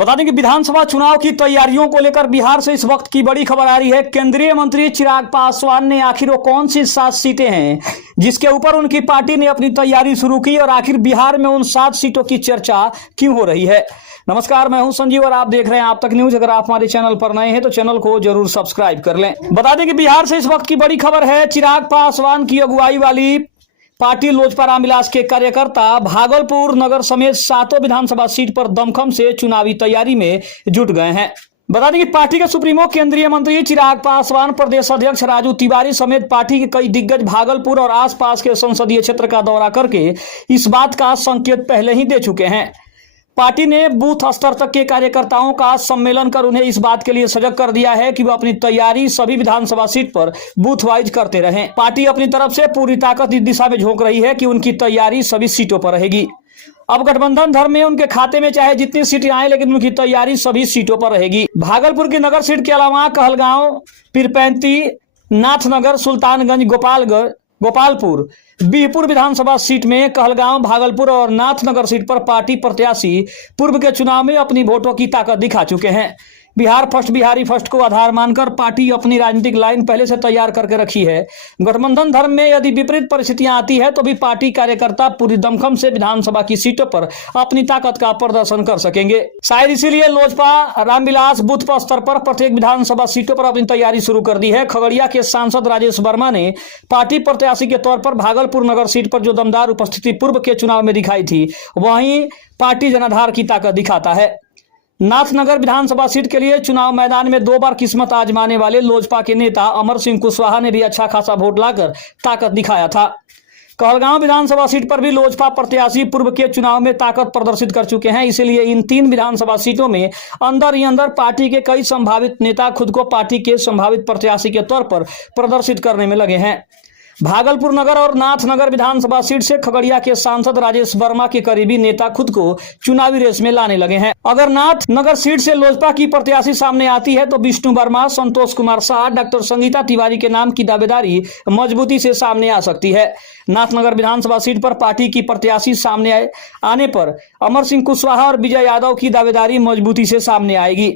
बता दें कि विधानसभा चुनाव की तैयारियों को लेकर बिहार से इस वक्त की बड़ी खबर आ रही है। केंद्रीय मंत्री चिराग पासवान ने आखिर वो कौन सी 7 सीटें हैं जिसके ऊपर उनकी पार्टी ने अपनी तैयारी शुरू की और आखिर बिहार में उन 7 सीटों की चर्चा क्यों हो रही है। नमस्कार, मैं हूं संजीव और आप देख रहे हैं आप तक न्यूज। अगर आप हमारे चैनल पर नए हैं तो चैनल को जरूर सब्सक्राइब कर लें। बता दें कि बिहार से इस वक्त की बड़ी खबर है। चिराग पासवान की अगुवाई वाली पार्टी लोजपा रामविलास के कार्यकर्ता भागलपुर नगर समेत 7 विधानसभा सीट पर दमखम से चुनावी तैयारी में जुट गए हैं। बता दें कि पार्टी के सुप्रीमो केंद्रीय मंत्री चिराग पासवान, प्रदेश अध्यक्ष राजू तिवारी समेत पार्टी के कई दिग्गज भागलपुर और आसपास के संसदीय क्षेत्र का दौरा करके इस बात का संकेत पहले ही दे चुके हैं। पार्टी ने बूथ स्तर तक के कार्यकर्ताओं का सम्मेलन कर उन्हें इस बात के लिए सजग कर दिया है कि वह अपनी तैयारी सभी विधानसभा सीट पर बूथ वाइज करते रहें। पार्टी अपनी तरफ से पूरी ताकत इस दिशा में झोंक रही है कि उनकी तैयारी सभी सीटों पर रहेगी। अब गठबंधन धर्म में उनके खाते में चाहे जितनी सीटें आए, लेकिन उनकी तैयारी सभी सीटों पर रहेगी। भागलपुर की नगर सीट के अलावा कहलगांव, पीरपैंती, नाथनगर, सुल्तानगंज, गोपालपुर, बिहपुर विधानसभा सीट में कहलगांव, भागलपुर और नाथनगर सीट पर पार्टी प्रत्याशी पूर्व के चुनाव में अपनी वोटों की ताकत दिखा चुके हैं। बिहार फर्स्ट, बिहारी फर्स्ट को आधार मानकर पार्टी अपनी राजनीतिक लाइन पहले से तैयार करके रखी है। गठबंधन धर्म में यदि विपरीत परिस्थितियां आती है तो भी पार्टी कार्यकर्ता पूरी दमखम से विधानसभा की सीटों पर अपनी ताकत का प्रदर्शन कर सकेंगे। शायद इसीलिए लोजपा रामविलास बूथ स्तर पर प्रत्येक विधानसभा सीटों पर अपनी तैयारी शुरू कर दी है। खगड़िया के सांसद राजेश वर्मा ने पार्टी प्रत्याशी के तौर पर भागलपुर नगर सीट पर जो दमदार उपस्थिति पूर्व के चुनाव में दिखाई थी, वहीं पार्टी जनाधार की ताकत दिखाता है। नाथनगर विधानसभा सीट के लिए चुनाव मैदान में 2 बार किस्मत आजमाने वाले लोजपा के नेता अमर सिंह कुशवाहा ने भी अच्छा खासा वोट लाकर ताकत दिखाया था। कहलगांव विधानसभा सीट पर भी लोजपा प्रत्याशी पूर्व के चुनाव में ताकत प्रदर्शित कर चुके हैं। इसीलिए इन 3 विधानसभा सीटों में अंदर ही अंदर पार्टी के कई संभावित नेता खुद को पार्टी के संभावित प्रत्याशी के तौर पर प्रदर्शित करने में लगे हैं। भागलपुर नगर और नाथनगर विधानसभा सीट से खगड़िया के सांसद राजेश वर्मा के करीबी नेता खुद को चुनावी रेस में लाने लगे हैं। अगर नाथनगर सीट से लोजपा की प्रत्याशी सामने आती है तो विष्णु वर्मा, संतोष कुमार शाह, डॉक्टर संगीता तिवारी के नाम की दावेदारी मजबूती से सामने आ सकती है। नाथनगर विधानसभा सीट पर पार्टी की प्रत्याशी सामने आने पर अमर सिंह कुशवाहा और विजय यादव की दावेदारी मजबूती से सामने आएगी।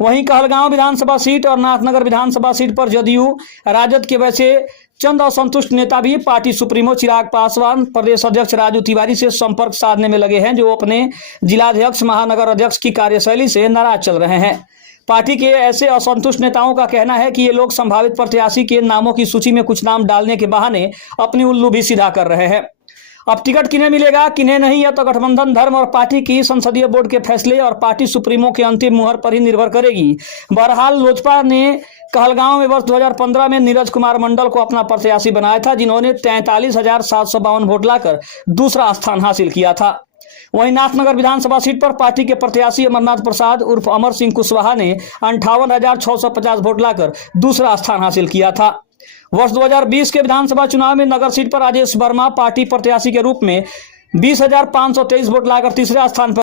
वहीं कहलगांव विधानसभा सीट और नाथनगर विधानसभा सीट पर जदयू, राजद के वैसे चंद असंतुष्ट नेता भी पार्टी सुप्रीमो चिराग पासवान, प्रदेश अध्यक्ष राजू तिवारी से संपर्क साधने में लगे हैं, जो अपने जिलाध्यक्ष, महानगर अध्यक्ष की कार्यशैली से नाराज चल रहे हैं। पार्टी के ऐसे असंतुष्ट नेताओं का कहना है कि ये लोग संभावित प्रत्याशी के नामों की सूची में कुछ नाम डालने के बहाने अपनी उल्लू भी सीधा कर रहे हैं। अब टिकट किन्हें मिलेगा किन्हें नहीं, यह तो गठबंधन धर्म और पार्टी की संसदीय बोर्ड के फैसले और पार्टी सुप्रीमो के अंतिम मुहर पर ही निर्भर करेगी। बहरहाल लोजपा ने कहलगांव में वर्ष 2015 में नीरज कुमार मंडल को अपना प्रत्याशी बनाया था, जिन्होंने 43,752 वोट लाकर दूसरा स्थान हासिल किया था। वहीं नाथनगर विधानसभा सीट पर पार्टी के प्रत्याशी अमरनाथ प्रसाद उर्फ अमर सिंह कुशवाहा ने 58,650 वोट लाकर दूसरा स्थान हासिल किया था। वर्ष 2020 के विधानसभा चुनाव में नगर सीट पर राजेश वर्मा पार्टी प्रत्याशी के रूप में 20,523 वोट लाकर तीसरे स्थान पर